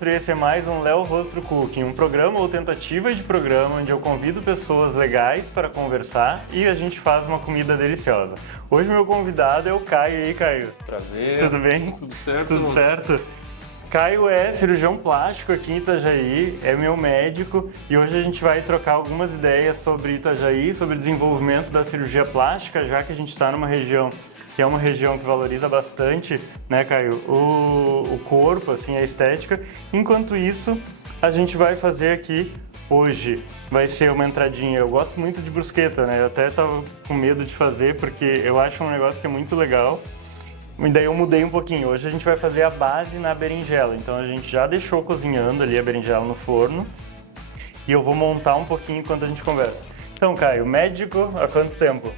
Rostro e esse é mais um Léo Rostro Cooking, um programa ou tentativa de programa onde eu convido pessoas legais para conversar e a gente faz uma comida deliciosa. Hoje meu convidado é o Caio. E aí, Caio? Prazer. Tudo bem? Tudo certo? Tudo certo. Caio é cirurgião plástico aqui em Itajaí, é meu médico e hoje a gente vai trocar algumas ideias sobre Itajaí, sobre o desenvolvimento da cirurgia plástica, já que a gente está numa região que é uma região que valoriza bastante, né, Caio, o corpo, assim, a estética. Enquanto isso, a gente vai fazer aqui hoje, vai ser uma entradinha. Eu gosto muito de brusqueta, né? Eu até tava com medo de fazer porque eu acho um negócio que é muito legal. E daí eu mudei um pouquinho. Hoje a gente vai fazer a base na berinjela. Então a gente já deixou cozinhando ali a berinjela no forno e eu vou montar um pouquinho enquanto a gente conversa. Então, Caio, médico há quanto tempo?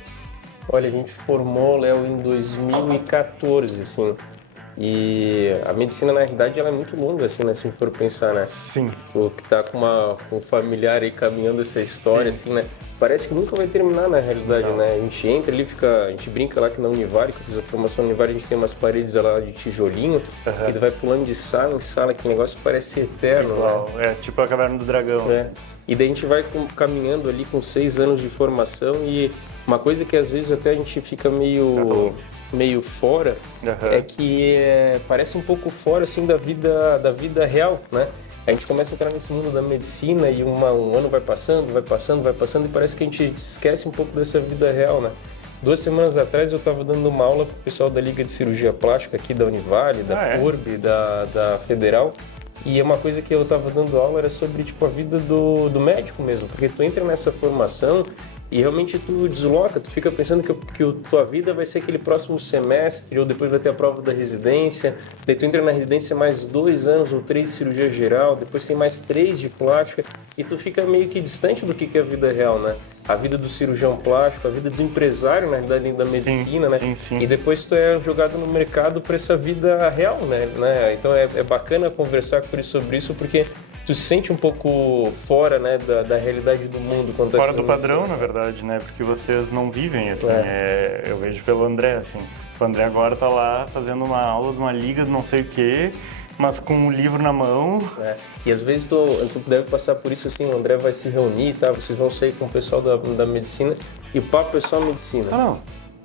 Olha, a gente formou, Léo, em 2014, assim. E a medicina, na realidade, ela é muito longa, assim, né? Se for pensar, né? Sim. Tu que tá com um familiar aí caminhando essa história, Sim. assim, né? Parece que nunca vai terminar, na realidade, Não. né? A gente entra ali, a gente brinca lá que na Univar, que eu fiz a formação na Univar, a gente tem umas paredes lá de tijolinho, e tu vai pulando de sala em sala, que o negócio parece eterno, Igual, né? é tipo a Caverna do Dragão. É. E daí a gente vai caminhando ali com 6 anos de formação e uma coisa que às vezes até a gente fica meio fora é que parece um pouco fora assim da vida real, né? A gente começa a entrar nesse mundo da medicina e um ano vai passando e parece que a gente esquece um pouco dessa vida real, né? 2 semanas atrás eu estava dando uma aula para o pessoal da Liga de Cirurgia Plástica aqui da Univale, da FURB, da Federal. E uma coisa que eu estava dando aula era sobre tipo, a vida do médico mesmo, porque tu entra nessa formação e realmente tu desloca, tu fica pensando que tua vida vai ser aquele próximo semestre ou depois vai ter a prova da residência, daí tu entra na residência mais 2 anos ou 3 de cirurgia geral, depois tem mais 3 de plástica e tu fica meio que distante do que é a vida real, né? A vida do cirurgião plástico, a vida do empresário, na realidade, da medicina, né? Sim. E depois tu é jogado no mercado para essa vida real, né? Então é bacana conversar sobre isso porque tu se sente um pouco fora, né, da realidade do mundo. Quando Fora do padrão, na verdade, né? Porque vocês não vivem, assim, eu vejo pelo André, assim. O André agora tá lá fazendo uma aula de uma liga de não sei o quê, mas com um livro na mão. E às vezes tu deve passar por isso, assim, o André vai se reunir, tá? Vocês vão sair com o pessoal da medicina e o papo é só medicina. Não.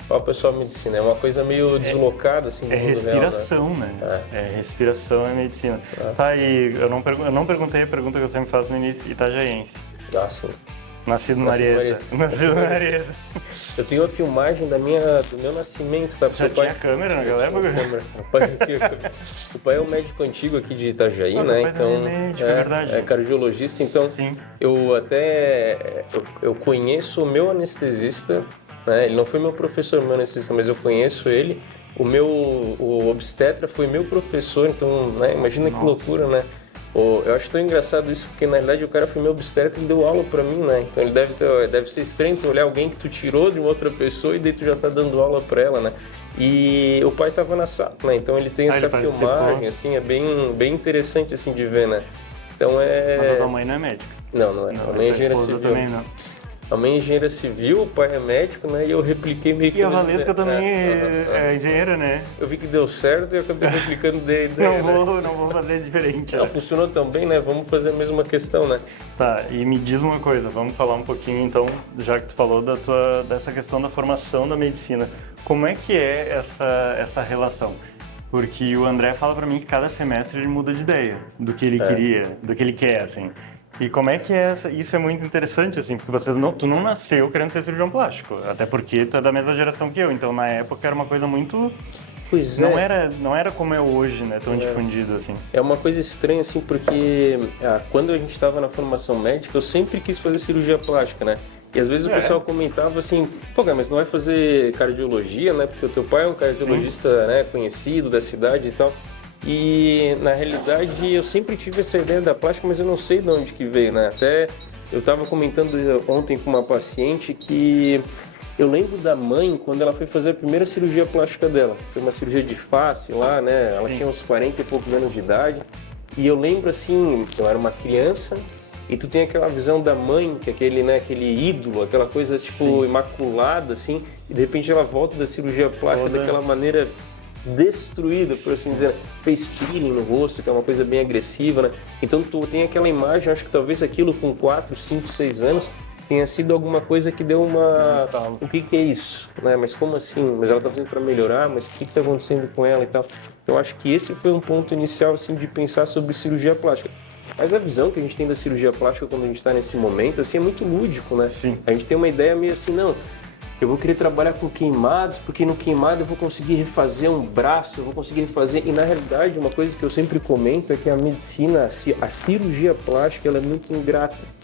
O pessoal medicina é uma coisa meio deslocada, assim, do mundo respiração, real, né? Respiração é medicina. Tá, e eu não perguntei a pergunta que eu sempre faço no início, itajaense. Sim. Nascido no Marieta. Nascido no Marieta. Eu tenho a filmagem do meu nascimento, tá? Já tinha câmera naquela época? O pai é um médico antigo aqui de Itajaí, né? Então, médico, é verdade. É cardiologista, então Sim. eu conheço o meu anestesista, né? Ele não foi meu professor, meu anestesista, mas eu conheço ele. O obstetra foi meu professor, então, né? Imagina que loucura, né? Eu acho tão engraçado isso, porque na verdade o cara foi meu obstetra e deu aula pra mim, né? Então ele deve ser estranho tu olhar alguém que tu tirou de uma outra pessoa e daí tu já tá dando aula pra ela, né? E o pai tava na sala, né? Então ele tem essa filmagem, assim, é bem interessante assim de ver, né? Então Mas a tua mãe não é médica? Não é. A mãe é engenheira civil. Também não. A mãe é engenheira civil, o pai é médico, né? E eu repliquei meio que... E a Valesca também é engenheira, né? Eu vi que deu certo e eu acabei replicando daí. Não vou fazer diferente. Ela funcionou tão bem, né? Vamos fazer a mesma questão, né? Tá, e me diz uma coisa, vamos falar um pouquinho então, já que tu falou dessa questão da formação da medicina. Como é que é essa relação? Porque o André fala pra mim que cada semestre ele muda de ideia do que ele queria, do que ele quer, assim. E como é que é isso é muito interessante, assim, porque tu não nasceu querendo ser cirurgião plástico, até porque tu é da mesma geração que eu, então na época era uma coisa muito... Pois não era como é hoje, né, tão difundido, assim. É uma coisa estranha, assim, porque quando a gente estava na formação médica, eu sempre quis fazer cirurgia plástica, né? E às vezes o pessoal comentava assim, pô, cara, mas não vai fazer cardiologia, né? Porque o teu pai é um cardiologista, né, conhecido da cidade e tal. E na realidade eu sempre tive essa ideia da plástica, mas eu não sei de onde que veio, né? Até eu estava comentando ontem com uma paciente que eu lembro da mãe quando ela foi fazer a primeira cirurgia plástica dela. Foi uma cirurgia de face lá, né? Ela tinha uns 40 e poucos anos de idade. E eu lembro assim, eu era uma criança e tu tem aquela visão da mãe, que é aquele, né, aquele ídolo, aquela coisa tipo imaculada assim, e de repente ela volta da cirurgia plástica daquela maneira destruída, por assim dizer. Fez peeling no rosto, que é uma coisa bem agressiva, né? Então tu tem aquela imagem, acho que talvez aquilo com 4, 5, 6 anos tenha sido alguma coisa que deu uma... O que é isso? Né? Mas como assim? Mas ela tá fazendo para melhorar? Mas o que tá acontecendo com ela e tal? Então acho que esse foi um ponto inicial, assim, de pensar sobre cirurgia plástica. Mas a visão que a gente tem da cirurgia plástica quando a gente está nesse momento, assim, é muito lúdico, né? Sim. A gente tem uma ideia meio assim, não, eu vou querer trabalhar com queimados, porque no queimado eu vou conseguir refazer um braço, eu vou conseguir refazer... E na realidade, uma coisa que eu sempre comento é que a medicina, a cirurgia plástica, ela é muito ingrata.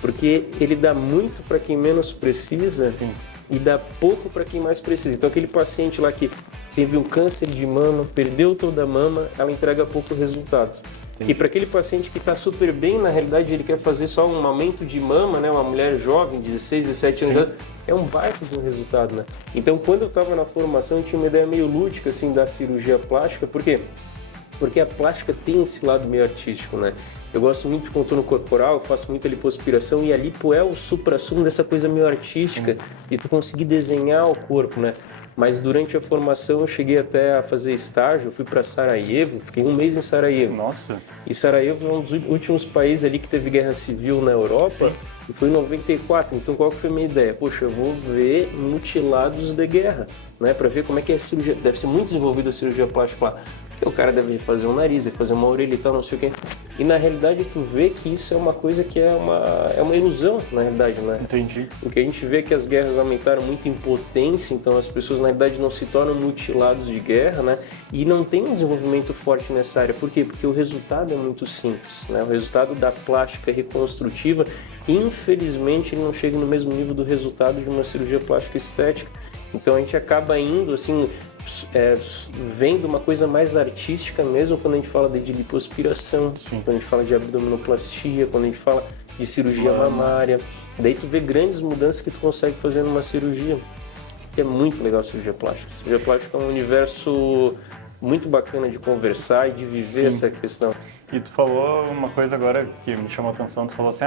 Porque ele dá muito para quem menos precisa. Sim. E dá pouco para quem mais precisa. Então aquele paciente lá que teve um câncer de mama, perdeu toda a mama, ela entrega pouco resultado. Entendi. E para aquele paciente que está super bem, na realidade ele quer fazer só um aumento de mama, né? Uma mulher jovem, 16, 17 anos, é um baita de um resultado, né? Então quando eu estava na formação eu tinha uma ideia meio lúdica assim da cirurgia plástica. Por quê? Porque a plástica tem esse lado meio artístico, né? Eu gosto muito de contorno corporal, eu faço muita lipoaspiração e a lipo é o suprassumo dessa coisa meio artística. Sim. De tu conseguir desenhar o corpo, né? Mas durante a formação eu cheguei até a fazer estágio, eu fui para Sarajevo, fiquei 1 mês em Sarajevo. Nossa! E Sarajevo é um dos últimos países ali que teve guerra civil na Europa. Sim. E foi em 94, então qual que foi a minha ideia? Poxa, eu vou ver mutilados de guerra, né? Para ver como é que é a cirurgia, deve ser muito desenvolvida a cirurgia plástica lá. O cara deve refazer um nariz, refazer uma orelha e tal, não sei o quê. E na realidade tu vê que isso é uma coisa que é uma ilusão, na realidade, né? Entendi. O que a gente vê é que as guerras aumentaram muito em potência, então as pessoas na realidade não se tornam mutilados de guerra, né? E não tem um desenvolvimento forte nessa área. Por quê? Porque o resultado é muito simples, né? O resultado da plástica reconstrutiva, infelizmente, ele não chega no mesmo nível do resultado de uma cirurgia plástica estética. Então a gente acaba indo, assim... vendo uma coisa mais artística mesmo quando a gente fala de lipoaspiração, quando a gente fala de abdominoplastia, quando a gente fala de cirurgia mamária. Daí tu vê grandes mudanças que tu consegue fazer numa cirurgia. É muito legal a cirurgia plástica. A cirurgia plástica é um universo muito bacana de conversar e de viver essa questão. E tu falou uma coisa agora que me chamou a atenção, tu falou assim,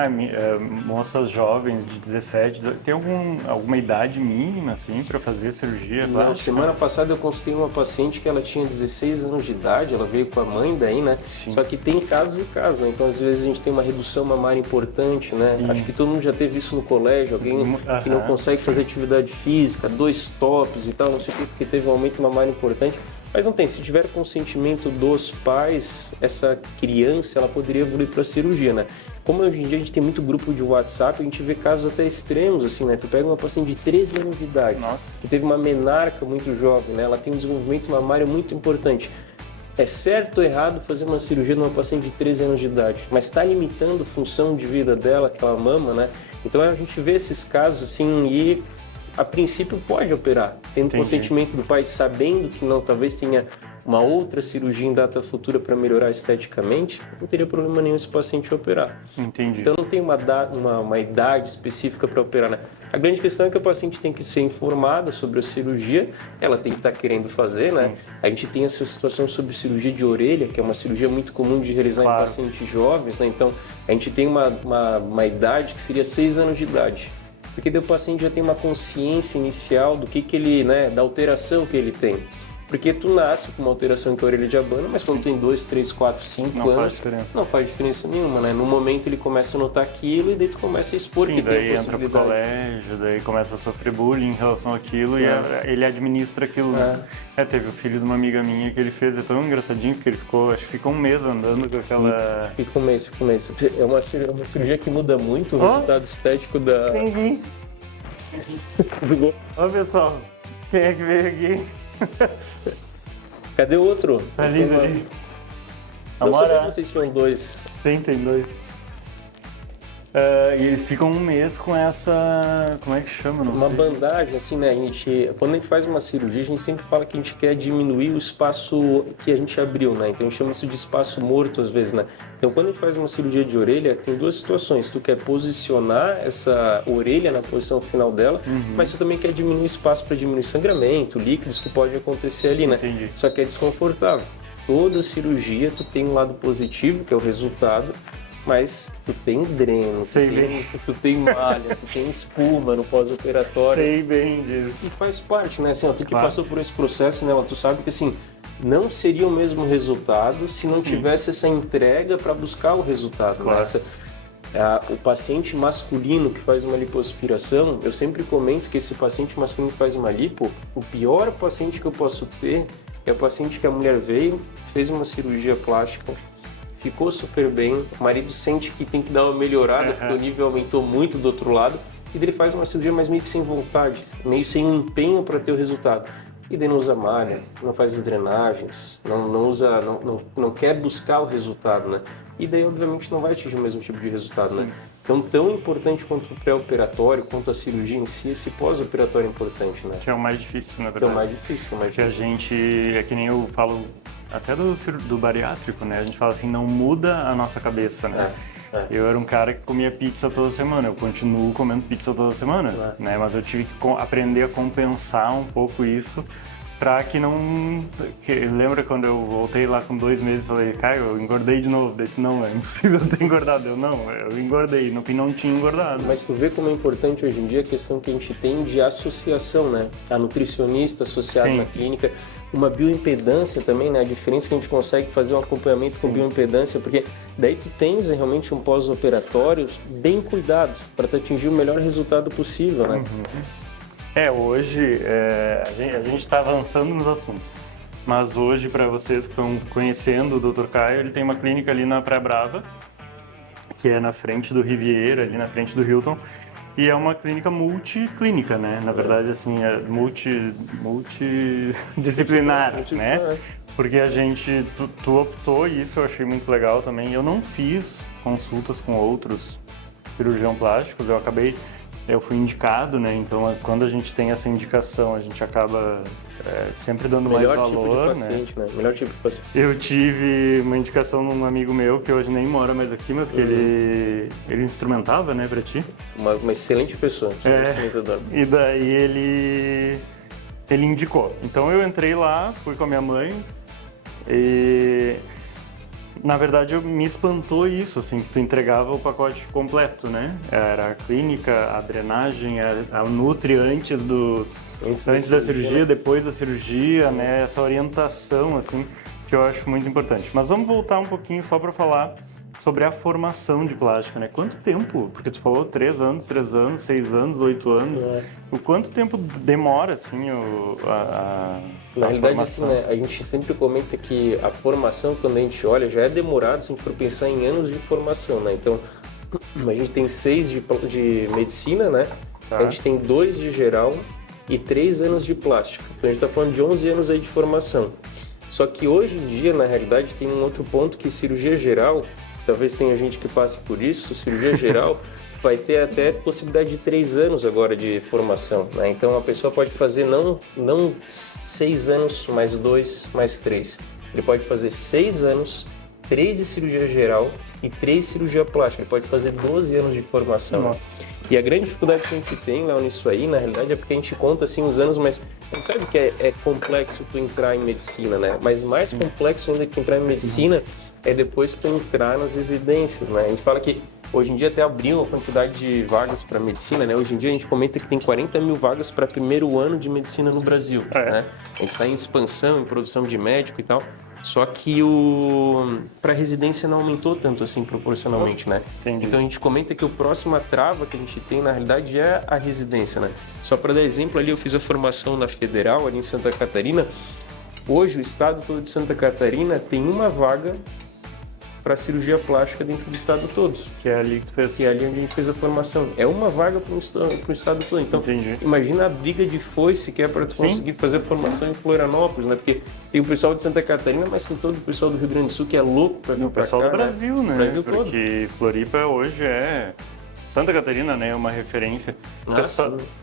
moças jovens de 17, tem alguma idade mínima, assim, para fazer cirurgia plástica? Não, semana passada eu consultei uma paciente que ela tinha 16 anos de idade, ela veio com a mãe daí, né? Sim. Só que tem casos e casos, né? Então às vezes a gente tem uma redução mamária importante, né? Sim. Acho que todo mundo já teve isso no colégio, alguém que não consegue fazer atividade física, 2 tops e tal, não sei o que, porque teve um aumento mamário importante. Mas não tem, se tiver consentimento dos pais, essa criança ela poderia evoluir para a cirurgia, né? Como hoje em dia a gente tem muito grupo de WhatsApp, a gente vê casos até extremos, assim, né? Tu pega uma paciente de 13 anos de idade, que teve uma menarca muito jovem, né? Ela tem um desenvolvimento mamário muito importante. É certo ou errado fazer uma cirurgia numa paciente de 13 anos de idade, mas está limitando a função de vida dela, aquela mama, né? Então a gente vê esses casos, assim, e... a princípio pode operar, tendo consentimento do pai, sabendo que não, talvez tenha uma outra cirurgia em data futura para melhorar esteticamente, não teria problema nenhum esse paciente operar. Entendi. Então não tem uma idade específica para operar, né? A grande questão é que a paciente tem que ser informada sobre a cirurgia, ela tem que estar querendo fazer, né? A gente tem essa situação sobre cirurgia de orelha, que é uma cirurgia muito comum de realizar em pacientes jovens, né? Então a gente tem uma idade que seria 6 anos de idade. Porque daí o paciente já tem uma consciência inicial do que ele, né, da alteração que ele tem. Porque tu nasce com uma alteração que é a orelha de abano, mas quando tem 2, 3, 4, 5 anos, não faz diferença nenhuma, né? No momento ele começa a notar aquilo e daí tu começa a expor que tem a possibilidade. Daí entra pro colégio, daí começa a sofrer bullying em relação àquilo e ele administra aquilo. Teve o filho de uma amiga minha que ele fez, é tão engraçadinho que ele ficou, acho que ficou 1 mês andando com aquela... Fica um mês. É uma cirurgia que muda muito o resultado estético da... Ó pessoal, quem é que veio aqui? Cadê o outro? Ali. Não sabia que vocês tinham 2. Tem 2. E eles ficam 1 mês com essa... Como é que chama? Uma bandagem, assim, né? Quando a gente faz uma cirurgia, a gente sempre fala que a gente quer diminuir o espaço que a gente abriu, né? Então a gente chama isso de espaço morto às vezes, né? Então quando a gente faz uma cirurgia de orelha, tem 2 situações. Tu quer posicionar essa orelha na posição final dela, mas tu também quer diminuir espaço para diminuir sangramento, líquidos que pode acontecer ali, né? Entendi. Só que é desconfortável. Toda cirurgia tu tem um lado positivo, que é o resultado, mas tu tem dreno, tu tem malha, tu tem espuma no pós-operatório. Sei bem disso. E faz parte, né? Assim, ó, tu que passou por esse processo, né? Tu sabe que assim, não seria o mesmo resultado se não tivesse essa entrega para buscar o resultado. Claro. O paciente masculino que faz uma lipoaspiração, eu sempre comento que esse paciente masculino que faz uma lipo, o pior paciente que eu posso ter é o paciente que a mulher veio, fez uma cirurgia plástica, ficou super bem, o marido sente que tem que dar uma melhorada porque o nível aumentou muito do outro lado, e daí ele faz uma cirurgia mas meio que sem vontade, meio sem um empenho para ter o resultado. E daí não usa malha, não faz as drenagens, não quer buscar o resultado, né? E daí, obviamente, não vai atingir o mesmo tipo de resultado, né? Então, tão importante quanto o pré-operatório, quanto a cirurgia em si, esse pós-operatório é importante, né? Que é o mais difícil, na verdade. Que é o mais difícil, Que a gente, é que nem eu falo até do bariátrico, né? A gente fala assim, não muda a nossa cabeça, né? Eu era um cara que comia pizza toda semana, eu continuo comendo pizza toda semana, né? Mas eu tive que aprender a compensar um pouco isso pra que não... Lembra quando eu voltei lá com 2 meses e falei, Caio, eu engordei de novo? Eu disse, não, é impossível ter engordado. Eu engordei, no fim não tinha engordado. Mas tu vê como é importante hoje em dia a questão que a gente tem de associação, né? A nutricionista associada na clínica, uma bioimpedância também, né? A diferença que a gente consegue fazer um acompanhamento com bioimpedância, porque daí tu tens realmente um pós-operatório bem cuidado para tu atingir o melhor resultado possível, né? Hoje a gente está avançando nos assuntos, mas hoje, para vocês que estão conhecendo o Dr. Caio, ele tem uma clínica ali na Praia Brava, que é na frente do Riviera, ali na frente do Hilton, e é uma clínica multiclínica, né? Na verdade, assim, é multidisciplinar, né? Porque tu optou, e isso eu achei muito legal também, eu não fiz consultas com outros cirurgiões plásticos, eu fui indicado, né? Então, quando a gente tem essa indicação, a gente acaba sempre dando mais valor, tipo de paciente, né? Melhor tipo de paciente. Eu tive uma indicação de um amigo meu, que hoje nem mora mais aqui, mas que ele instrumentava, né, pra ti. Uma excelente pessoa. E daí ele indicou. Então, eu entrei lá, fui com a minha mãe e... Na verdade, me espantou isso, assim, que tu entregava o pacote completo, né? Era a clínica, a drenagem, a nutri antes da cirurgia, depois da cirurgia, né? Essa orientação, assim, que eu acho muito importante. Mas vamos voltar um pouquinho só para falar sobre a formação de plástica, né? Quanto tempo? Porque tu falou 3 anos, 6 anos, 8 anos. O quanto tempo demora, assim, Na realidade, assim, né, a gente sempre comenta que a formação, quando a gente olha, já é demorado se a gente for pensar em anos de formação, né? Então, a gente tem 6 de medicina, né? A gente tem 2 de geral e 3 anos de plástica. Então, a gente está falando de 11 anos aí de formação. Só que hoje em dia, na realidade, tem um outro ponto que cirurgia geral, talvez tenha gente que passe por isso, cirurgia geral vai ter até possibilidade de 3 anos agora de formação, né? Então a pessoa pode fazer não 6 anos mais 2 mais 3. Ele pode fazer 6 anos, 3 de cirurgia geral e 3 de cirurgia plástica. Ele pode fazer 12 anos de formação. Nossa. E a grande dificuldade que a gente tem lá nisso aí, na realidade, é porque a gente conta assim os anos, mas a gente sabe que é complexo tu entrar em medicina, né? Mas mais complexo ainda que entrar em medicina é depois tu entrar nas residências, né? A gente fala que hoje em dia até abriu a quantidade de vagas para medicina, né? Hoje em dia a gente comenta que tem 40 mil vagas para primeiro ano de medicina no Brasil, né? A gente está em expansão, em produção de médico e tal. Só que para residência não aumentou tanto assim proporcionalmente, né? Entendi. Então a gente comenta que a próxima trava que a gente tem na realidade é a residência, né? Só para dar exemplo ali, eu fiz a formação na Federal ali em Santa Catarina. Hoje o estado todo de Santa Catarina tem uma vaga para cirurgia plástica dentro do estado todo. Que é ali que tu fez. Que é ali onde a gente fez a formação. É uma vaga para o estado todo. Então, imagina a briga de foice que é para tu conseguir fazer a formação em Florianópolis, né? Porque tem o pessoal de Santa Catarina, mas tem todo o pessoal do Rio Grande do Sul que é louco para vir para cá. O pessoal do Brasil, né? Brasil todo. Porque Floripa hoje é... Santa Catarina, né, é uma referência.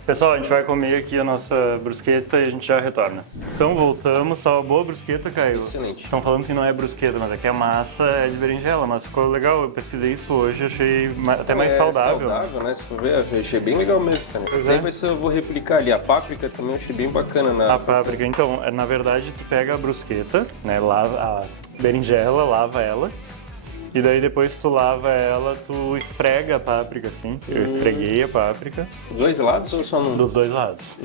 Pessoal, a gente vai comer aqui a nossa brusqueta e a gente já retorna. Então voltamos, tava boa a brusqueta, Caio? Excelente. Estão falando que não é brusqueta, mas aqui a massa é de berinjela, mas ficou legal, eu pesquisei isso hoje, achei até mais saudável. Saudável, né? Se for ver, eu achei bem legal mesmo, cara. Essa aí vai ser, eu vou replicar ali. A páprica também eu achei bem bacana. A páprica, então, na verdade, tu pega a brusqueta, né, lava a berinjela, lava ela, E daí depois tu lava ela, tu esfrega a páprica, assim. Eu esfreguei a páprica. Dos dois lados ou só num? Dos dois lados.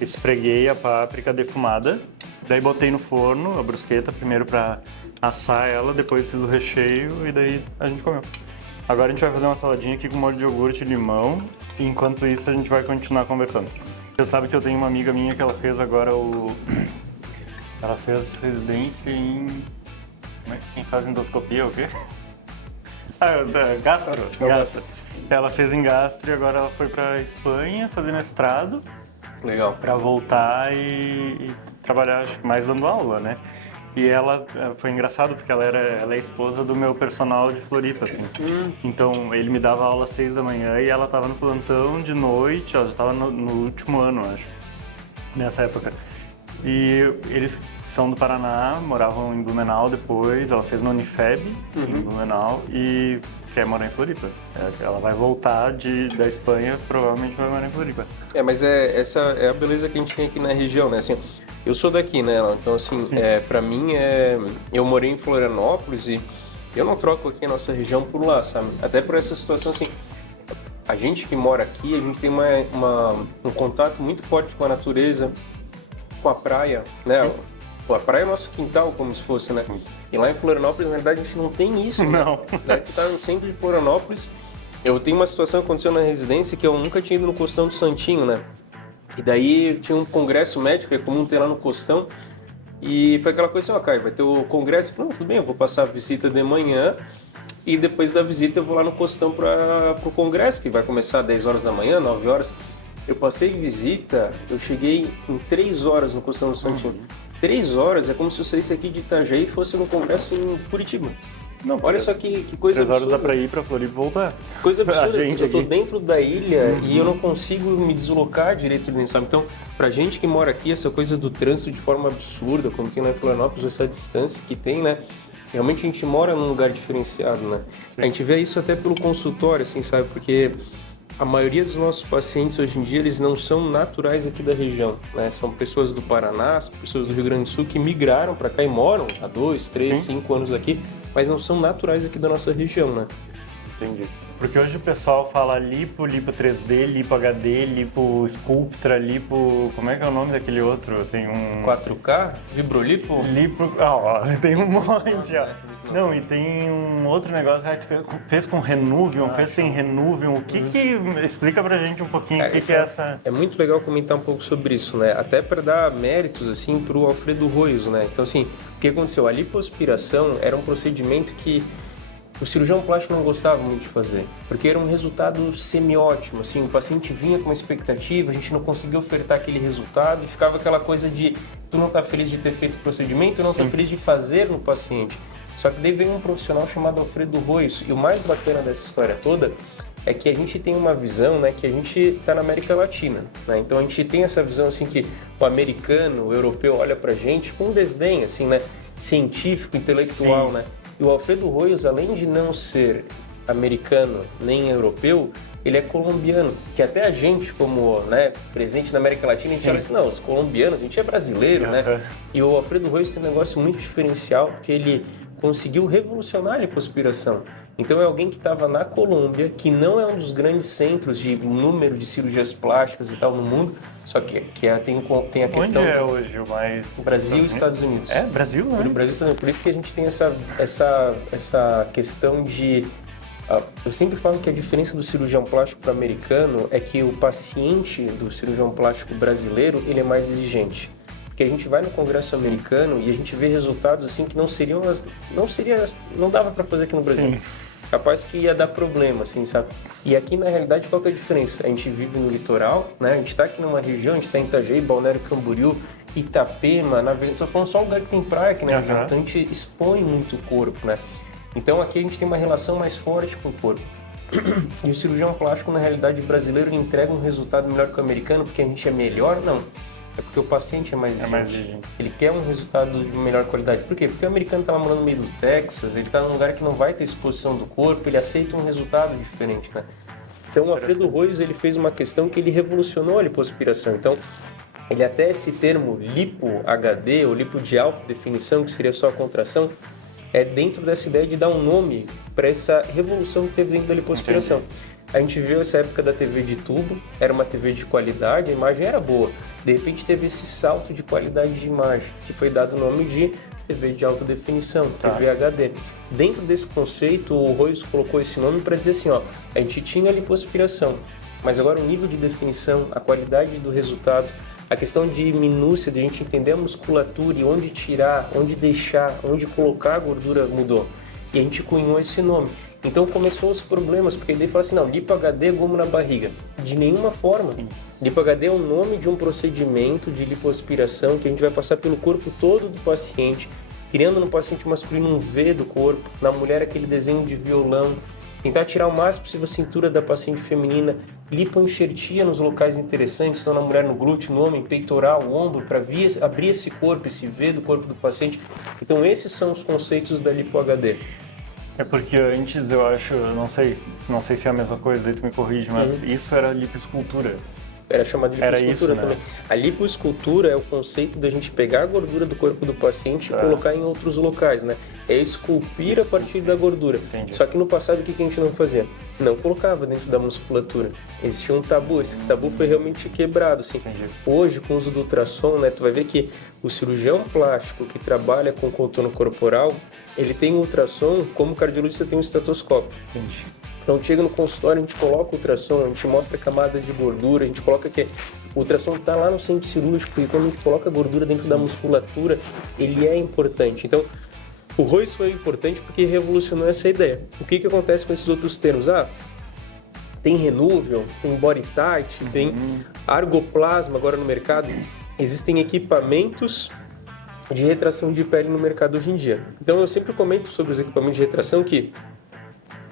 Esfreguei a páprica defumada, daí botei no forno a brusqueta primeiro pra assar ela, depois fiz o recheio e daí a gente comeu. Agora a gente vai fazer uma saladinha aqui com molho de iogurte e limão, e enquanto isso a gente vai continuar conversando. Você sabe que eu tenho uma amiga minha que ela fez agora Ela fez residência em... Como é que quem faz endoscopia, o quê? Gastro. Ela fez em gastro e agora ela foi pra Espanha fazer mestrado. Legal. Pra voltar e trabalhar, acho que mais dando aula, né? E ela, foi engraçado porque ela é esposa do meu personal de Floripa, assim. Então, ele me dava aula às 6 da manhã e ela tava no plantão de noite, ela já tava no último ano, acho, nessa época. E eles são do Paraná, moravam em Blumenau depois, ela fez na Unifeb, em Blumenau, e quer morar em Floripa. Ela vai voltar da Espanha, provavelmente vai morar em Floripa. Mas essa é a beleza que a gente tem aqui na região, né? Assim, eu sou daqui, né? Então, assim, pra mim, eu morei em Florianópolis e eu não troco aqui a nossa região por lá, sabe? Até por essa situação, assim, a gente que mora aqui, a gente tem um contato muito forte com a natureza, com a praia, né? A praia é o nosso quintal, como se fosse, né? E lá em Florianópolis, na verdade, a gente não tem isso. Não. Né? Que tá no centro de Florianópolis. Eu tenho uma situação que aconteceu na residência que eu nunca tinha ido no Costão do Santinho, né? E daí tinha um congresso médico, é comum ter lá no Costão. E foi aquela coisa assim, Caio, vai ter o congresso. Eu falei, tudo bem, eu vou passar a visita de manhã. E depois da visita eu vou lá no Costão para o congresso, que vai começar às 10 horas da manhã, 9 horas. Eu passei visita, eu cheguei em 3 horas no Costão do Santinho. 3 horas é como se eu saísse aqui de Itajaí e fosse no congresso em Curitiba. Não, olha só que coisa 3 horas dá pra ir pra Floripa e voltar. Coisa absurda, eu tô dentro da ilha e eu não consigo me deslocar direito dentro, sabe? Então, pra gente que mora aqui, essa coisa do trânsito de forma absurda, como tem lá em Florianópolis, essa distância que tem, né? Realmente a gente mora num lugar diferenciado, né? Sim. A gente vê isso até pelo consultório, assim, sabe? Porque a maioria dos nossos pacientes hoje em dia, eles não são naturais aqui da região, né? São pessoas do Paraná, são pessoas do Rio Grande do Sul que migraram para cá e moram há 2, 3, 5 anos aqui, mas não são naturais aqui da nossa região, né? Entendi. Porque hoje o pessoal fala lipo 3D, lipo HD, lipo Sculptra, lipo... Como é que é o nome daquele outro? Tem um... 4K? Vibrolipo? Lipo... tem um monte, ó. Não, e tem um outro negócio que fez com Renuvium, fez sem Renuvium. O que explica pra gente um pouquinho o que é essa... É muito legal comentar um pouco sobre isso, né? Até para dar méritos, assim, pro Alfredo Royos, né? Então, assim, o que aconteceu? A lipoaspiração era um procedimento que o cirurgião plástico não gostava muito de fazer, porque era um resultado semiótimo, assim, o paciente vinha com uma expectativa, a gente não conseguia ofertar aquele resultado e ficava aquela coisa de tu não tá feliz de ter feito o procedimento, tu não tá feliz de fazer no paciente. Só que daí veio um profissional chamado Alfredo Royos, e o mais bacana dessa história toda é que a gente tem uma visão, né, que a gente está na América Latina, né? Então a gente tem essa visão assim que o americano, o europeu olha pra gente com desdém, assim, né, científico, intelectual, né? E o Alfredo Royos, além de não ser americano nem europeu, ele é colombiano, que até a gente, como, né, presente na América Latina, a gente olha assim, não, os colombianos, a gente é brasileiro, né? E o Alfredo Royos tem um negócio muito diferencial, porque ele conseguiu revolucionar a lipoaspiração. Então é alguém que estava na Colômbia, que não é um dos grandes centros de número de cirurgias plásticas e tal no mundo, só que tem a questão... Onde é hoje o mais... Brasil e Estados Unidos. É, Brasil, né? Brasil e Estados Unidos. Por isso que a gente tem essa questão de... Eu sempre falo que a diferença do cirurgião plástico para o americano é que o paciente do cirurgião plástico brasileiro, ele é mais exigente. Porque a gente vai no congresso americano e a gente vê resultados assim que não dava para fazer aqui no Brasil. Sim. Capaz que ia dar problema, assim, sabe? E aqui, na realidade, qual que é a diferença? A gente vive no litoral, né? A gente está aqui numa região, a gente está em Itajaí, Balneário Camboriú, Itapema, Estou falando só um lugar que tem praia aqui na região, então a gente expõe muito o corpo, né? Então aqui a gente tem uma relação mais forte com o corpo. E o cirurgião plástico, na realidade, brasileiro, ele entrega um resultado melhor que o americano porque a gente é melhor? Não. É porque o paciente é mais exigente. Ele quer um resultado de melhor qualidade. Por quê? Porque o americano está lá morando no meio do Texas, ele está num lugar que não vai ter exposição do corpo, ele aceita um resultado diferente, né? Então o Alfredo Royos, ele fez uma questão que ele revolucionou a lipoaspiração. Então, ele até esse termo lipo HD, ou lipo de alta definição, que seria só a contração, é dentro dessa ideia de dar um nome para essa revolução que teve dentro da lipoaspiração. A gente viu essa época da TV de tubo, era uma TV de qualidade, a imagem era boa. De repente teve esse salto de qualidade de imagem, que foi dado o nome de TV de alta definição, TV HD. Dentro desse conceito, o Royce colocou esse nome para dizer assim, ó, a gente tinha a lipoaspiração, mas agora o nível de definição, a qualidade do resultado, a questão de minúcia, de a gente entender a musculatura e onde tirar, onde deixar, onde colocar a gordura mudou. E a gente cunhou esse nome. Então começou os problemas, porque ele fala assim, não, Lipo HD é gomo na barriga. De nenhuma forma. Sim. Lipo HD é o nome de um procedimento de lipoaspiração que a gente vai passar pelo corpo todo do paciente, criando no paciente masculino um V do corpo, na mulher aquele desenho de violão, tentar tirar o máximo possível a cintura da paciente feminina, lipoenxertia nos locais interessantes, então na mulher no glúteo, no homem, peitoral, ombro, para abrir esse corpo, esse V do corpo do paciente. Então esses são os conceitos da Lipo HD. É porque antes eu acho, não sei se é a mesma coisa, daí tu me corrige, mas isso era lipoescultura. Era chamado de lipoescultura também. Né? A lipoescultura é o conceito da gente pegar a gordura do corpo do paciente e colocar em outros locais, né? É esculpir a partir da gordura. Entendi. Só que no passado o que a gente não fazia? Não colocava dentro da musculatura. Existia um tabu, esse tabu foi realmente quebrado, assim. Entendi. Hoje, com o uso do ultrassom, né, tu vai ver que o cirurgião plástico que trabalha com contorno corporal, ele tem um ultrassom como o cardiologista tem um estetoscópio. Entendi. Então chega no consultório, a gente coloca o ultrassom, a gente mostra a camada de gordura, a gente coloca que o ultrassom está lá no centro cirúrgico e quando a gente coloca a gordura dentro da musculatura, ele é importante. Então, o Royce foi importante porque revolucionou essa ideia. O que acontece com esses outros termos? Tem Renuvion, tem Body Tight, tem Argoplasma agora no mercado. Existem equipamentos de retração de pele no mercado hoje em dia. Então eu sempre comento sobre os equipamentos de retração que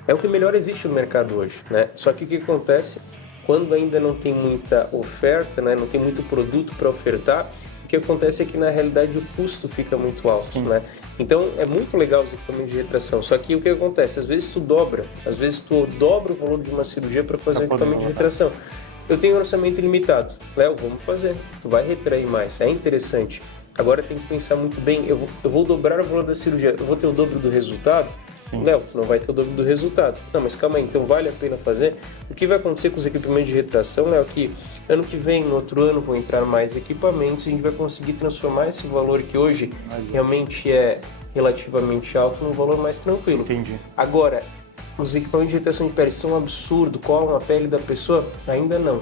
é o que melhor existe no mercado hoje, né? Só que o que acontece quando ainda não tem muita oferta, né? Não tem muito produto para ofertar, o que acontece é que na realidade o custo fica muito alto, né? Então é muito legal os equipamentos de retração, só que o que acontece? Às vezes tu dobra o valor de uma cirurgia para fazer um equipamento de retração. Eu tenho um orçamento limitado, Léo, vamos fazer, tu vai retrair mais, é interessante. Agora tem que pensar muito bem, eu vou dobrar o valor da cirurgia, eu vou ter o dobro do resultado? Léo, não vai ter o dobro do resultado. Não, mas calma aí, então vale a pena fazer? O que vai acontecer com os equipamentos de retração, Léo, que ano que vem, no outro ano, vão entrar mais equipamentos e a gente vai conseguir transformar esse valor que hoje realmente é relativamente alto num valor mais tranquilo. Entendi. Agora, os equipamentos de retração de pele são um absurdo, colam a pele da pessoa? Ainda não.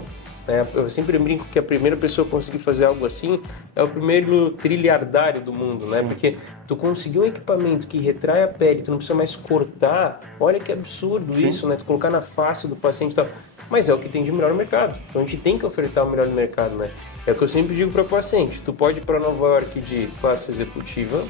Eu sempre brinco que a primeira pessoa a conseguir fazer algo assim é o primeiro trilhardário do mundo, né? Porque tu conseguir um equipamento que retrai a pele, tu não precisa mais cortar, olha que absurdo isso, né? Tu colocar na face do paciente e tal. Mas é o que tem de melhor no mercado. Então a gente tem que ofertar o melhor no mercado, né? É o que eu sempre digo para o paciente. Tu pode ir para Nova York de classe executiva,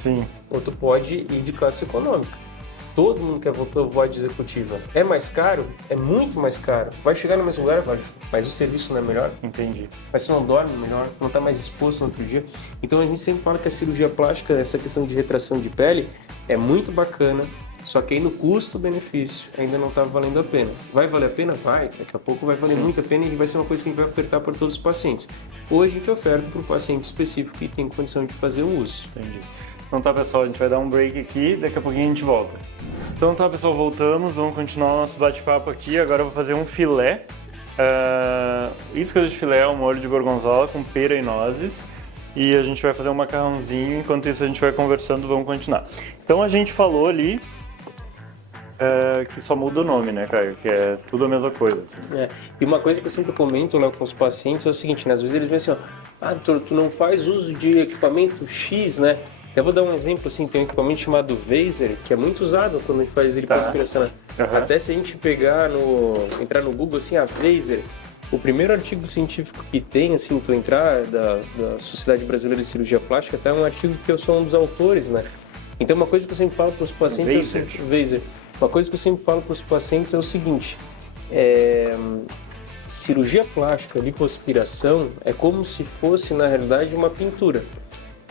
ou tu pode ir de classe econômica. Todo mundo quer voar de executiva. É mais caro? É muito mais caro. Vai chegar no mesmo lugar? Vai. Mas o serviço não é melhor? Entendi. Mas você não dorme melhor? Não está mais exposto no outro dia? Então a gente sempre fala que a cirurgia plástica, essa questão de retração de pele, é muito bacana, só que aí no custo-benefício ainda não está valendo a pena. Vai valer a pena? Vai. Daqui a pouco vai valer muito a pena e vai ser uma coisa que a gente vai ofertar para todos os pacientes. Hoje a gente oferta para um paciente específico que tem condição de fazer o uso. Entendi. Então tá, pessoal, a gente vai dar um break aqui, daqui a pouquinho a gente volta. Então tá, pessoal, voltamos, vamos continuar o nosso bate-papo aqui. Agora eu vou fazer um filé. Iscas de filé, um molho de gorgonzola com pera e nozes. E a gente vai fazer um macarrãozinho, enquanto isso a gente vai conversando, vamos continuar. Então a gente falou ali que só muda o nome, né, Caio? Que é tudo a mesma coisa. Assim. E uma coisa que eu sempre comento, Léo, com os pacientes é o seguinte, né? Às vezes eles dizem assim, doutor, tu não faz uso de equipamento X, né? Eu vou dar um exemplo, assim, tem um equipamento chamado Vaser, que é muito usado quando a gente faz lipoaspiração. Até se a gente entrar no Google, assim, Vaser, o primeiro artigo científico que tem, assim, tu entrar da Sociedade Brasileira de Cirurgia Plástica, até é um artigo que eu sou um dos autores, né? Então uma coisa que eu sempre falo para os pacientes é o seguinte, Vaser, uma coisa que eu sempre falo para os pacientes é o seguinte, cirurgia plástica, lipoaspiração, é como se fosse, na realidade, uma pintura.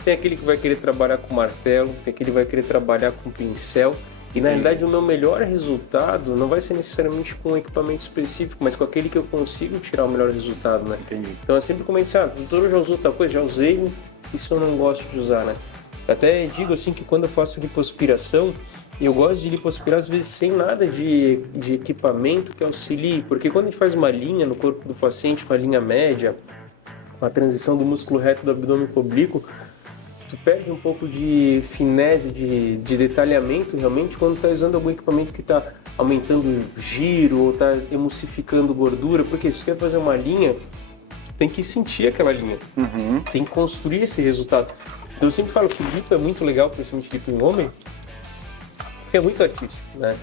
Tem aquele que vai querer trabalhar com martelo, tem aquele que vai querer trabalhar com pincel. E na realidade o meu melhor resultado não vai ser necessariamente com um equipamento específico, mas com aquele que eu consigo tirar o melhor resultado, né? Entendi. Então eu sempre comento assim, doutor, já usou tal coisa? Já usei, isso eu não gosto de usar, né? Até digo assim que quando eu faço lipoaspiração, eu gosto de lipoaspirar às vezes sem nada de equipamento que auxilie, porque quando a gente faz uma linha no corpo do paciente, uma linha média, a transição do músculo reto do abdômen oblíquo, tu perde um pouco de finese, de detalhamento realmente quando está usando algum equipamento que está aumentando o giro ou está emulsificando gordura, porque se tu quer fazer uma linha, tem que sentir aquela linha, tem que construir esse resultado. Então eu sempre falo que lipo é muito legal, principalmente lipo em homem, porque é muito artístico, né?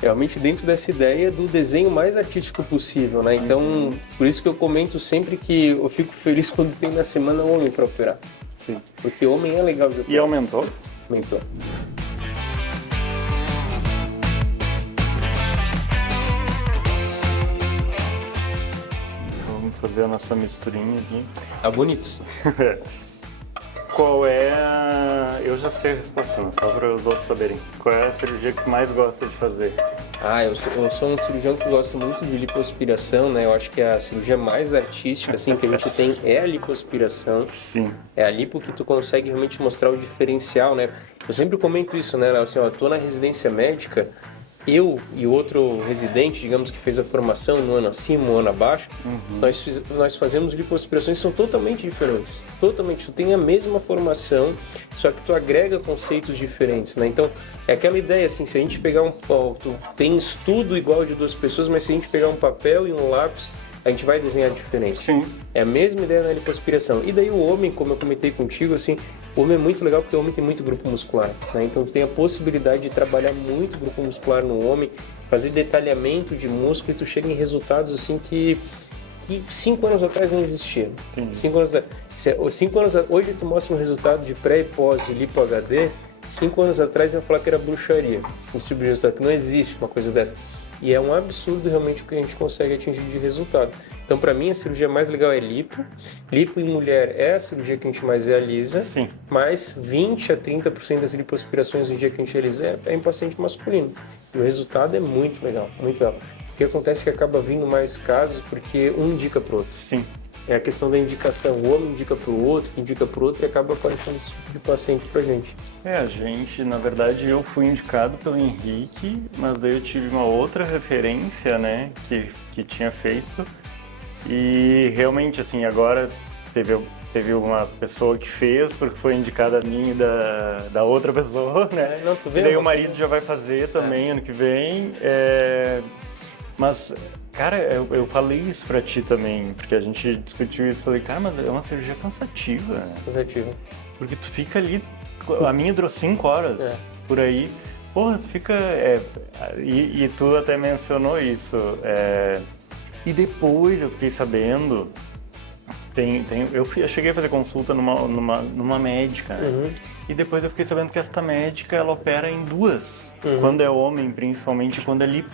Realmente dentro dessa ideia do desenho mais artístico possível, né? Então, por isso que eu comento sempre que eu fico feliz quando tem na semana homem para operar. Sim. Porque homem é legal de operar. E aumentou? Aumentou. Vamos fazer a nossa misturinha aqui. Tá bonito. Qual é a... Eu já sei a resposta, só para os outros saberem. Qual é a cirurgia que mais gosta de fazer? Eu sou um cirurgião que gosta muito de lipoaspiração, né? Eu acho que a cirurgia mais artística, assim, que a gente tem é a lipoaspiração. Sim. É a lipo que tu consegue realmente mostrar o diferencial, né? Eu sempre comento isso, né, Léo? Assim, ó, eu tô na residência médica, eu e outro residente, digamos, que fez a formação no ano acima, no ano abaixo, nós fazemos lipoaspirações que são totalmente diferentes. Totalmente. Tu tem a mesma formação, só que tu agrega conceitos diferentes, né? Então, é aquela ideia, assim, se a gente pegar tu tem estudo igual de duas pessoas, mas se a gente pegar um papel e um lápis, a gente vai desenhar diferente. Sim. É a mesma ideia na lipoaspiração. E daí o homem, como eu comentei contigo, assim, o homem é muito legal porque o homem tem muito grupo muscular, né? Então tem a possibilidade de trabalhar muito grupo muscular no homem, fazer detalhamento de músculo e tu chega em resultados assim que 5 anos atrás não existiam. 5 anos, hoje tu mostra um resultado de pré e pós de lipo HD, 5 anos atrás eu ia falar que era bruxaria. Esse tipo de resultado, que não existe uma coisa dessa. E é um absurdo realmente o que a gente consegue atingir de resultado. Então, para mim, a cirurgia mais legal é lipo. Lipo em mulher é a cirurgia que a gente mais realiza. Sim. Mas 20 a 30% das lipoaspirações no dia que a gente realiza é em paciente masculino. E o resultado é muito legal, muito legal. O que acontece é que acaba vindo mais casos porque um indica para o outro. Sim. É a questão da indicação. O homem indica para o outro, que indica para o outro e acaba aparecendo esse tipo de paciente para a gente. A gente, na verdade, eu fui indicado pelo Henrique, mas daí eu tive uma outra referência, né, que tinha feito. E realmente, assim, agora teve uma pessoa que fez, porque foi indicada a mim e da outra pessoa, né? Não, tu vê, e daí o marido já vai fazer também ano que vem. Mas, cara, eu falei isso pra ti também, porque a gente discutiu isso. Falei, cara, mas é uma cirurgia cansativa, né? Cansativa. Porque tu fica ali, a minha durou 5 horas, por aí. Porra, tu fica... E tu até mencionou isso. E depois eu fiquei sabendo... Eu cheguei a fazer consulta numa médica, né? E depois eu fiquei sabendo que essa médica, ela opera em 2, quando é homem, principalmente, quando é lipo,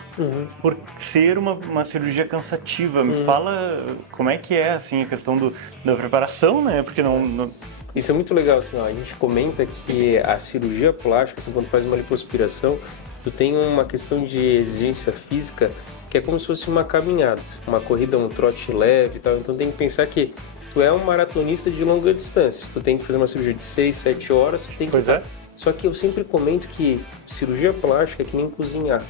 por ser uma cirurgia cansativa. Me fala como é que é, assim, a questão da preparação, né? Porque não... Isso é muito legal, assim, ó, a gente comenta que a cirurgia plástica, assim, quando faz uma lipoaspiração, tu tem uma questão de exigência física que é como se fosse uma caminhada, uma corrida, um trote leve e tal. Então tem que pensar que tu é um maratonista de longa distância, tu tem que fazer uma cirurgia de 6, 7 horas, tu tem que... Pois é. Só que eu sempre comento que cirurgia plástica é que nem cozinhar.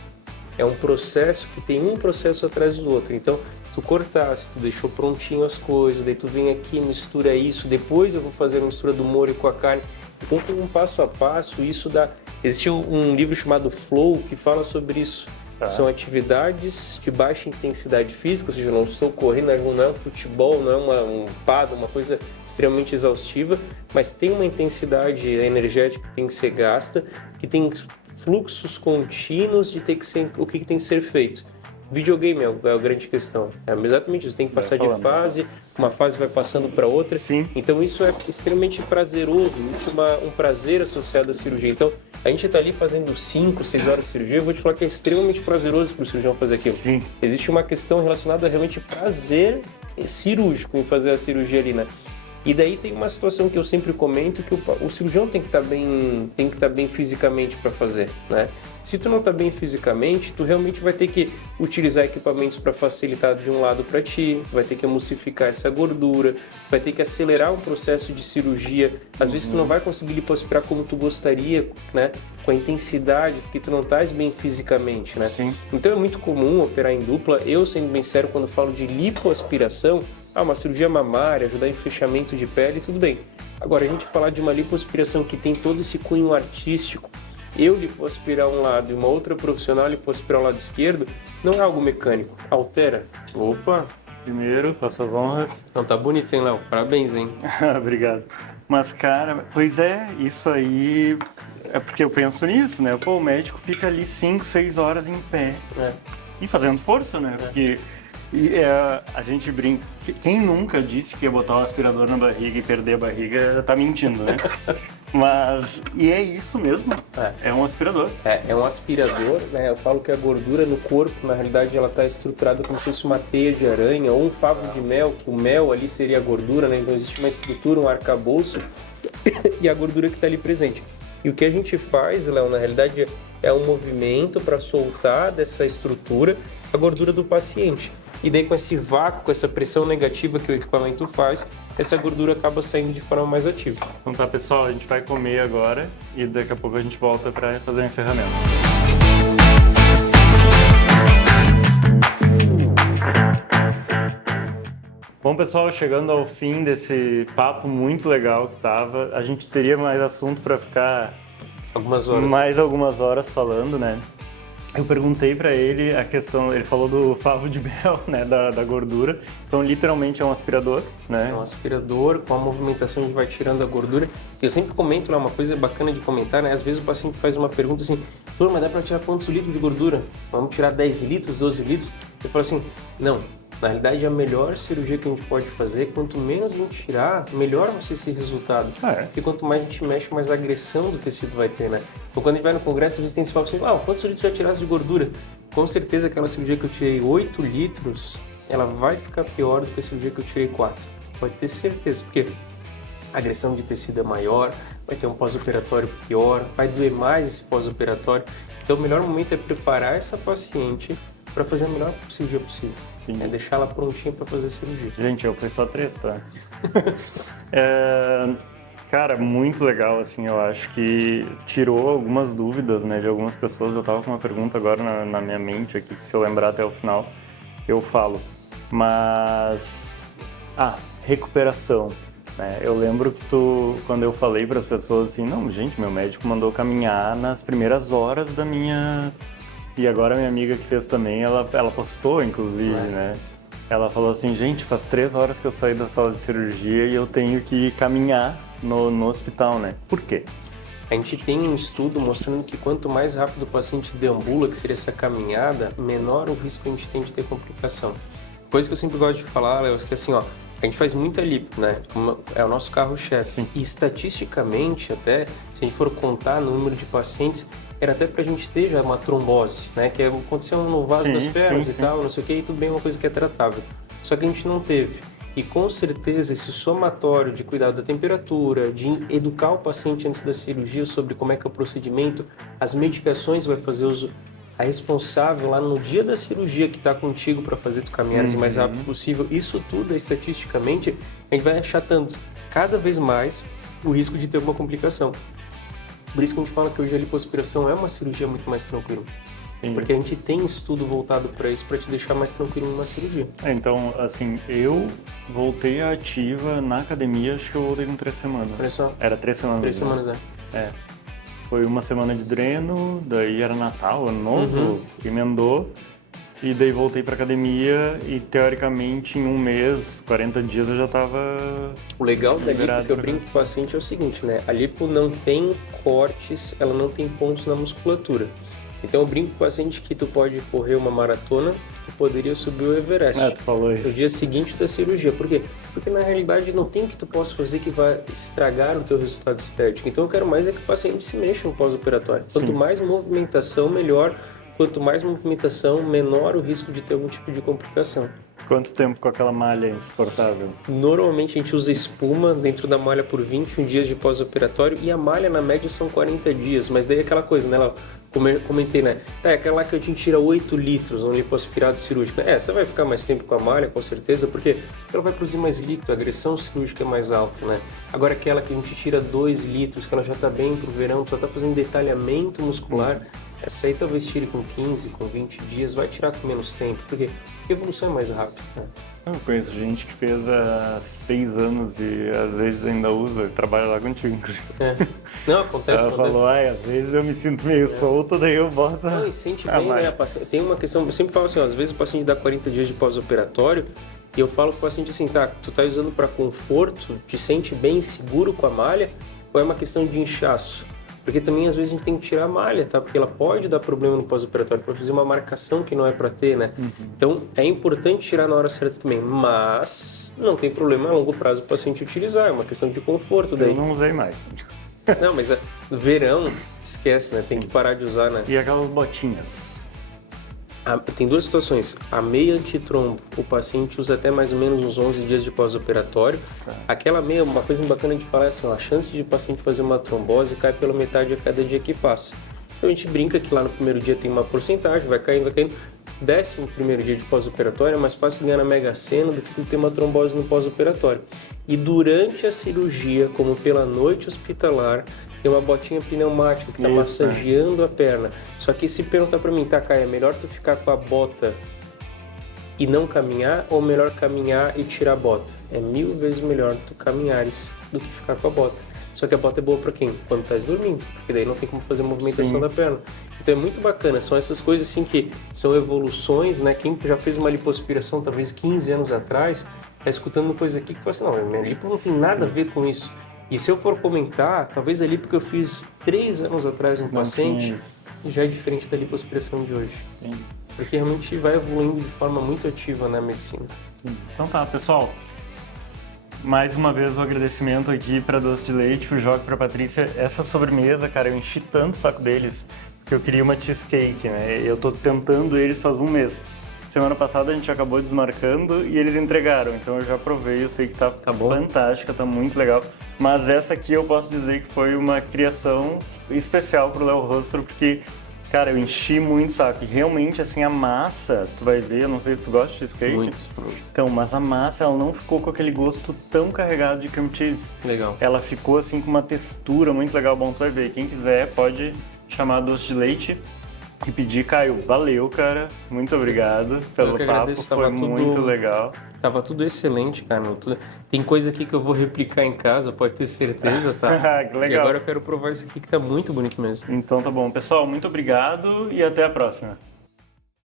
É um processo que tem um processo atrás do outro. Então, tu cortasse, tu deixou prontinho as coisas, daí tu vem aqui, mistura isso, depois eu vou fazer a mistura do molho com a carne. Então tem um passo a passo, isso dá... Existe um livro chamado Flow que fala sobre isso. São atividades de baixa intensidade física, ou seja, não estou correndo, não é um futebol, não é um pado, uma coisa extremamente exaustiva, mas tem uma intensidade energética que tem que ser gasta, que tem fluxos contínuos de ter que ser, o que tem que ser feito. Videogame é a grande questão. É exatamente isso, tem que passar de fase, uma fase vai passando para outra. Sim. Então isso é extremamente prazeroso, um prazer associado à cirurgia. Então a gente está ali fazendo 5, 6 horas de cirurgia, eu vou te falar que é extremamente prazeroso para o cirurgião fazer aquilo. Sim. Existe uma questão relacionada a realmente prazer cirúrgico em fazer a cirurgia ali, né? E daí tem uma situação que eu sempre comento, que o cirurgião tem que estar bem fisicamente para fazer, né? Se tu não está bem fisicamente, tu realmente vai ter que utilizar equipamentos para facilitar de um lado para ti, tu vai ter que emulsificar essa gordura, vai ter que acelerar um processo de cirurgia. Às vezes tu não vai conseguir lipoaspirar como tu gostaria, né? Com a intensidade, porque tu não estás bem fisicamente, né? Sim. Então é muito comum operar em dupla. Eu, sendo bem sério, quando falo de lipoaspiração, uma cirurgia mamária, ajudar em fechamento de pele, tudo bem. Agora, a gente falar de uma lipoaspiração que tem todo esse cunho artístico, eu lipoaspirar um lado e uma outra profissional lipoaspirar o lado esquerdo, não é algo mecânico. Altera. Opa, primeiro, faça as honras. Então tá bonito, hein, Léo? Parabéns, hein? Obrigado. Mas, cara, pois é, isso aí é porque eu penso nisso, né? Pô, o médico fica ali 5, 6 horas em pé. E fazendo força, né? Porque a gente brinca. Quem nunca disse que ia botar o aspirador na barriga e perder a barriga tá mentindo, né? Mas, e é isso mesmo, é um aspirador. É um aspirador, né? Eu falo que a gordura no corpo, na realidade, ela está estruturada como se fosse uma teia de aranha ou um favo de mel, que o mel ali seria a gordura, né? Então existe uma estrutura, um arcabouço e a gordura que está ali presente. E o que a gente faz, Léo, na realidade, é um movimento para soltar dessa estrutura a gordura do paciente. E daí com esse vácuo, com essa pressão negativa que o equipamento faz, essa gordura acaba saindo de forma mais ativa. Então tá, pessoal, a gente vai comer agora e daqui a pouco a gente volta para fazer o encerramento. Bom, pessoal, chegando ao fim desse papo muito legal que tava, a gente teria mais assunto para ficar mais algumas horas falando, né? Eu perguntei para ele a questão, ele falou do favo de mel, né, da gordura. Então, literalmente é um aspirador, né? É um aspirador, com a movimentação a gente vai tirando a gordura. Eu sempre comento, né, uma coisa bacana de comentar, né? Às vezes o paciente faz uma pergunta assim, doutor, mas dá para tirar quantos litros de gordura? Vamos tirar 10 litros, 12 litros? Eu falo assim, não. Na realidade, a melhor cirurgia que a gente pode fazer, quanto menos a gente tirar, melhor vai ser esse resultado. Porque quanto mais a gente mexe, mais agressão do tecido vai ter, né? Então, quando a gente vai no congresso, a gente tem esse papo assim, quantos litros já tirasse de gordura? Com certeza, aquela cirurgia que eu tirei 8 litros, ela vai ficar pior do que a cirurgia que eu tirei 4. Pode ter certeza, porque a agressão de tecido é maior, vai ter um pós-operatório pior, vai doer mais esse pós-operatório. Então, o melhor momento é preparar essa paciente para fazer a melhor cirurgia possível. É deixar ela prontinha para fazer a cirurgia. Gente, foi só 3, tá? Cara, muito legal, assim, eu acho que tirou algumas dúvidas, né, de algumas pessoas. Eu tava com uma pergunta agora na minha mente aqui, que se eu lembrar até o final, eu falo. Mas, recuperação, né? Eu lembro que quando eu falei para as pessoas assim, não, gente, meu médico mandou caminhar nas primeiras horas da minha... E agora a minha amiga que fez também, ela postou, inclusive, né? Ela falou assim, gente, faz 3 horas que eu saí da sala de cirurgia e eu tenho que caminhar no hospital, né? Por quê? A gente tem um estudo mostrando que quanto mais rápido o paciente deambula, que seria essa caminhada, menor o risco a gente tem de ter complicação. Coisa que eu sempre gosto de falar, Léo, é que assim, a gente faz muita lipo, né? É o nosso carro-chefe. E estatisticamente, até, se a gente for contar no número de pacientes, era até pra gente ter já uma trombose, né? Que aconteceu no vaso das pernas e tal, não sei o que, e tudo bem, uma coisa que é tratável. Só que a gente não teve. E com certeza esse somatório de cuidar da temperatura, de educar o paciente antes da cirurgia sobre como é que é o procedimento, as medicações vai fazer uso, a responsável lá no dia da cirurgia que está contigo para fazer tu caminhar o mais rápido possível, isso tudo, estatisticamente, a gente vai achatando cada vez mais o risco de ter alguma complicação. Por isso que a gente fala que hoje a lipoaspiração é uma cirurgia muito mais tranquila. Porque a gente tem estudo voltado para isso, para te deixar mais tranquilo numa cirurgia. Então, assim, eu voltei à ativa na academia, acho que eu voltei com 3 semanas. Olha só. Era 3 semanas. 3 semanas, Foi uma semana de dreno, daí era Natal, Ano Novo, emendou. E daí voltei pra academia e, teoricamente, em 1 mês, 40 dias, eu já tava... O legal da lipo que eu brinco com o paciente é o seguinte, né? A lipo não tem cortes, ela não tem pontos na musculatura. Então eu brinco com o paciente que tu pode correr uma maratona, tu poderia subir o Everest. Tu falou isso. No dia seguinte da cirurgia. Por quê? Porque na realidade não tem o que tu possa fazer que vai estragar o teu resultado estético. Então eu quero mais é que o paciente se mexa no pós-operatório. Quanto mais movimentação, melhor. Quanto mais movimentação, menor o risco de ter algum tipo de complicação. Quanto tempo com aquela malha insuportável? Normalmente a gente usa espuma dentro da malha por 21 dias de pós-operatório e a malha na média são 40 dias, mas daí é aquela coisa, né, Léo? Comentei, né? É aquela que a gente tira 8 litros no lipoaspirado cirúrgico. Você vai ficar mais tempo com a malha, com certeza, porque ela vai produzir mais líquido, a agressão cirúrgica é mais alta, né? Agora aquela que a gente tira 2 litros, que ela já está bem pro verão, só está fazendo detalhamento muscular, essa aí talvez tire com 15, com 20 dias, vai tirar com menos tempo, porque a evolução é mais rápida, né? Eu conheço gente que fez há 6 anos e às vezes ainda usa e trabalha lá contigo. Não, acontece. Ela falou, às vezes eu me sinto meio solto, daí eu boto. Não, e sente bem, né? Tem uma questão, eu sempre falo assim, às vezes o paciente dá 40 dias de pós-operatório e eu falo pro paciente assim, tá, tu tá usando para conforto, te sente bem, seguro com a malha, ou é uma questão de inchaço? Porque também às vezes a gente tem que tirar a malha, tá? Porque ela pode dar problema no pós-operatório para fazer uma marcação que não é para ter, né? Então é importante tirar na hora certa também, mas não tem problema a longo prazo o paciente utilizar, é uma questão de conforto daí. Eu não usei mais. Não, mas verão, esquece, né? Tem que parar de usar, né? E aquelas botinhas? Tem duas situações. A meia antitrombo, o paciente usa até mais ou menos uns 11 dias de pós-operatório. Aquela meia, uma coisa bacana de falar é assim, a chance de o paciente fazer uma trombose cai pela metade a cada dia que passa. Então a gente brinca que lá no primeiro dia tem uma porcentagem, vai caindo, vai caindo. 11º dia de pós-operatório é mais fácil ganhar na Mega Sena do que tu ter uma trombose no pós-operatório. E durante a cirurgia, como pela noite hospitalar, tem uma botinha pneumática que está massageando a perna. Só que se perguntar para mim, tá, Caio, é melhor tu ficar com a bota e não caminhar ou melhor caminhar e tirar a bota? É 1000 vezes melhor tu caminhares do que ficar com a bota. Só que a bota é boa para quem? Quando estás dormindo, porque daí não tem como fazer a movimentação da perna. Então é muito bacana, são essas coisas assim que são evoluções, né? Quem já fez uma lipoaspiração talvez 15 anos atrás, tá escutando coisa aqui que fala assim, não, minha lipo não tem nada a ver com isso. E se eu for comentar, talvez a lipo que eu fiz 3 anos atrás no paciente já é diferente da lipoaspiração de hoje. Porque realmente vai evoluindo de forma muito ativa na medicina. Então tá, pessoal. Mais uma vez o agradecimento aqui para Doce de Leite, o Joca e para a Patrícia. Essa sobremesa, cara, eu enchi tanto o saco deles que eu queria uma cheesecake, né? Eu tô tentando eles faz um mês. Semana passada a gente acabou desmarcando e eles entregaram, então eu já provei, eu sei que tá fantástica, tá muito legal. Mas essa aqui eu posso dizer que foi uma criação especial pro Léo Rostro, porque, cara, eu enchi muito o saco. E realmente, assim, a massa, tu vai ver, eu não sei se tu gosta de cheesecake. Muito. Então, mas a massa, ela não ficou com aquele gosto tão carregado de cream cheese. Legal. Ela ficou, assim, com uma textura muito legal. Bom, tu vai ver. Quem quiser pode chamar Doce de Leite e pedir. Caio, valeu, cara. Muito obrigado pelo papo, foi muito legal. Tava tudo excelente, cara. Tem coisa aqui que eu vou replicar em casa, pode ter certeza, tá? Que legal. E agora eu quero provar isso aqui que tá muito bonito mesmo. Então tá bom. Pessoal, muito obrigado e até a próxima.